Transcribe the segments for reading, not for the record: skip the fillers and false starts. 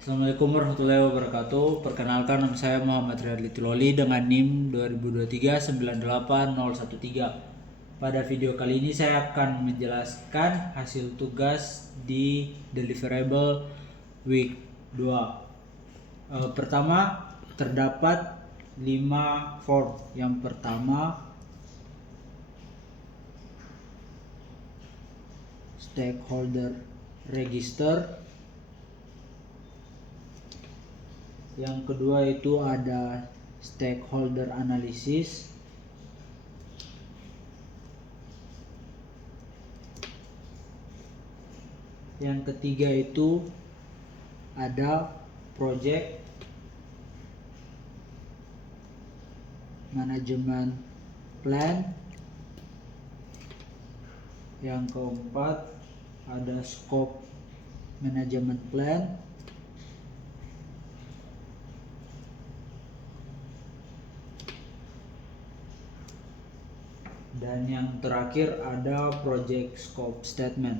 Assalamualaikum warahmatullahi wabarakatuh. Perkenalkan, nama saya Muhammad Radli Tiloli dengan NIM 2023 Pada video kali ini saya akan menjelaskan hasil tugas di deliverable week 2. Pertama, terdapat 5 form. Yang pertama, stakeholder register. Yang kedua itu ada stakeholder analysis. Yang ketiga itu ada project management plan. Yang keempat ada scope management plan. Dan yang terakhir ada project scope statement.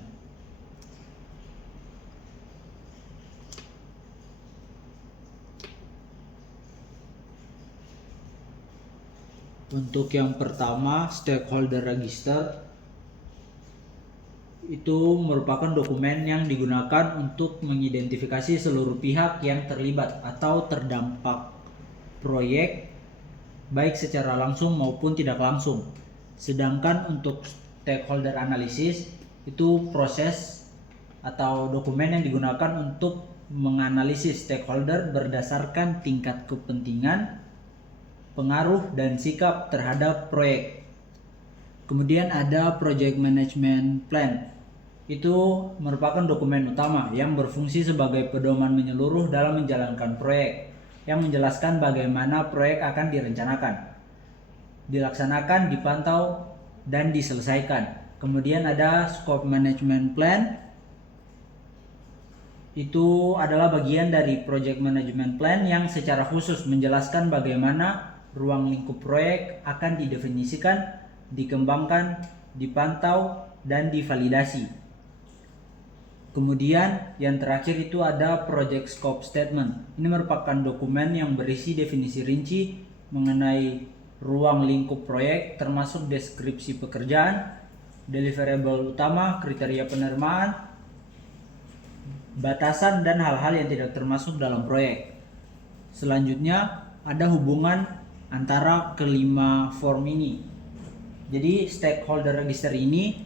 Untuk yang pertama, stakeholder register itu merupakan dokumen yang digunakan untuk mengidentifikasi seluruh pihak yang terlibat atau terdampak proyek, baik secara langsung maupun tidak langsung. Sedangkan untuk stakeholder analysis itu proses atau dokumen yang digunakan untuk menganalisis stakeholder berdasarkan tingkat kepentingan, pengaruh, dan sikap terhadap proyek. Kemudian ada project management plan. Itu merupakan dokumen utama yang berfungsi sebagai pedoman menyeluruh dalam menjalankan proyek, yang menjelaskan bagaimana proyek akan direncanakan, dilaksanakan, dipantau, dan diselesaikan. Kemudian ada scope management plan. Itu adalah bagian dari project management plan yang secara khusus menjelaskan bagaimana ruang lingkup proyek akan didefinisikan, dikembangkan, dipantau, dan divalidasi. Kemudian yang terakhir itu ada project scope statement. Ini merupakan dokumen yang berisi definisi rinci mengenai ruang lingkup proyek, termasuk deskripsi pekerjaan, deliverable utama, kriteria penerimaan, batasan, dan hal-hal yang tidak termasuk dalam proyek. Selanjutnya ada hubungan antara kelima form ini. Jadi stakeholder register ini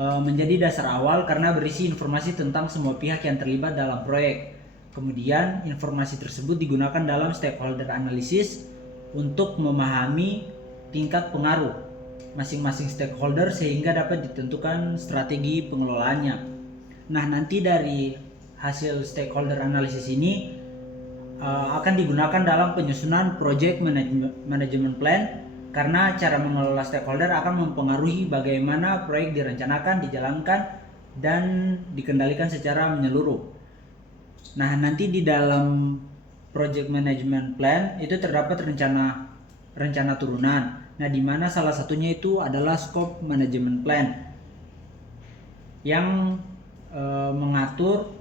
menjadi dasar awal karena berisi informasi tentang semua pihak yang terlibat dalam proyek. Kemudian informasi tersebut digunakan dalam stakeholder analysis untuk memahami tingkat pengaruh masing-masing stakeholder sehingga dapat ditentukan strategi pengelolaannya. Nah, nanti dari hasil stakeholder analysis ini akan digunakan dalam penyusunan project management plan, karena cara mengelola stakeholder akan mempengaruhi bagaimana proyek direncanakan, dijalankan, dan dikendalikan secara menyeluruh. Nah, nanti di dalam project management plan itu terdapat rencana turunan. Nah, di mana salah satunya itu adalah scope management plan yang mengatur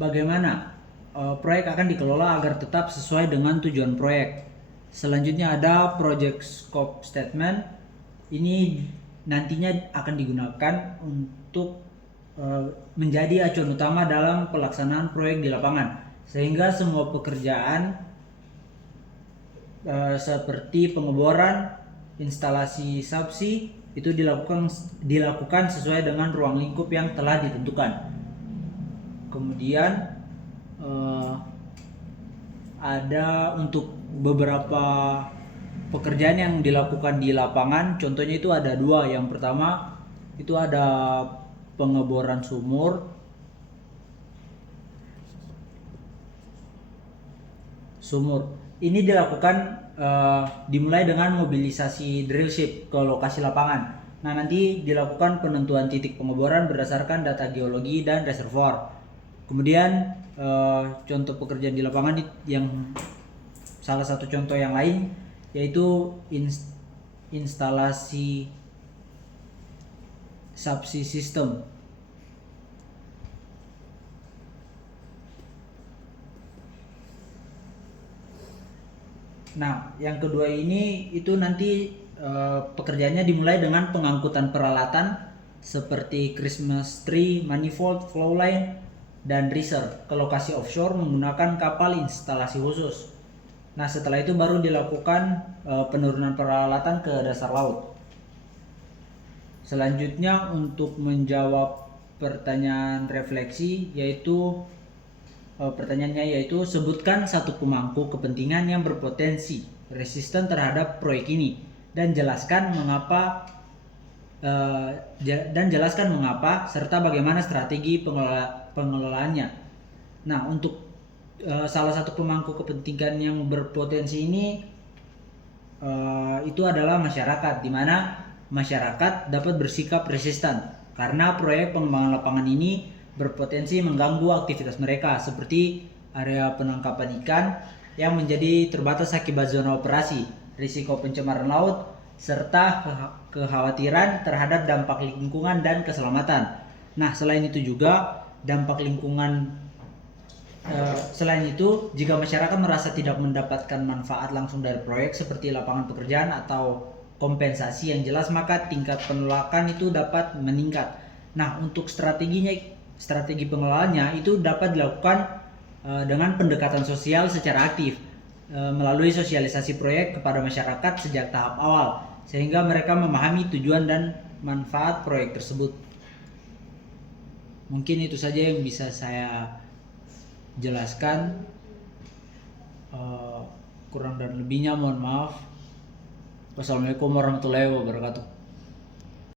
bagaimana proyek akan dikelola agar tetap sesuai dengan tujuan proyek. Selanjutnya ada project scope statement. Ini nantinya akan digunakan untuk menjadi acuan utama dalam pelaksanaan proyek di lapangan, sehingga semua pekerjaan seperti pengeboran, instalasi subsea itu dilakukan sesuai dengan ruang lingkup yang telah ditentukan. Kemudian ada untuk beberapa pekerjaan yang dilakukan di lapangan, contohnya itu ada dua. Yang pertama itu ada pengeboran sumur. Ini dilakukan dimulai dengan mobilisasi drill ship ke lokasi lapangan. Nah, nanti dilakukan penentuan titik pengeboran berdasarkan data geologi dan reservoir. Kemudian contoh pekerjaan di lapangan yang salah satu contoh yang lain yaitu instalasi subsea system. Nah, yang kedua ini itu nanti pekerjaannya dimulai dengan pengangkutan peralatan seperti Christmas tree, manifold, flow line, dan riser ke lokasi offshore menggunakan kapal instalasi khusus. Nah, setelah itu baru dilakukan penurunan peralatan ke dasar laut. Selanjutnya untuk menjawab pertanyaan refleksi pertanyaannya yaitu sebutkan satu pemangku kepentingan yang berpotensi resisten terhadap proyek ini dan jelaskan mengapa serta bagaimana strategi pengelolaannya. Nah, untuk salah satu pemangku kepentingan yang berpotensi ini itu adalah masyarakat, di mana masyarakat dapat bersikap resisten karena proyek pengembangan lapangan ini berpotensi mengganggu aktivitas mereka seperti area penangkapan ikan yang menjadi terbatas akibat zona operasi, risiko pencemaran laut, serta kekhawatiran terhadap dampak lingkungan dan keselamatan. Nah, selain itu juga dampak lingkungan selain itu, jika masyarakat merasa tidak mendapatkan manfaat langsung dari proyek seperti lapangan pekerjaan atau kompensasi yang jelas, maka tingkat penolakan itu dapat meningkat. Nah, untuk strategi pengelolaannya itu dapat dilakukan dengan pendekatan sosial secara aktif melalui sosialisasi proyek kepada masyarakat sejak tahap awal sehingga mereka memahami tujuan dan manfaat proyek tersebut. Mungkin itu saja yang bisa saya jelaskan. Kurang dan lebihnya mohon maaf. Wassalamualaikum warahmatullahi wabarakatuh.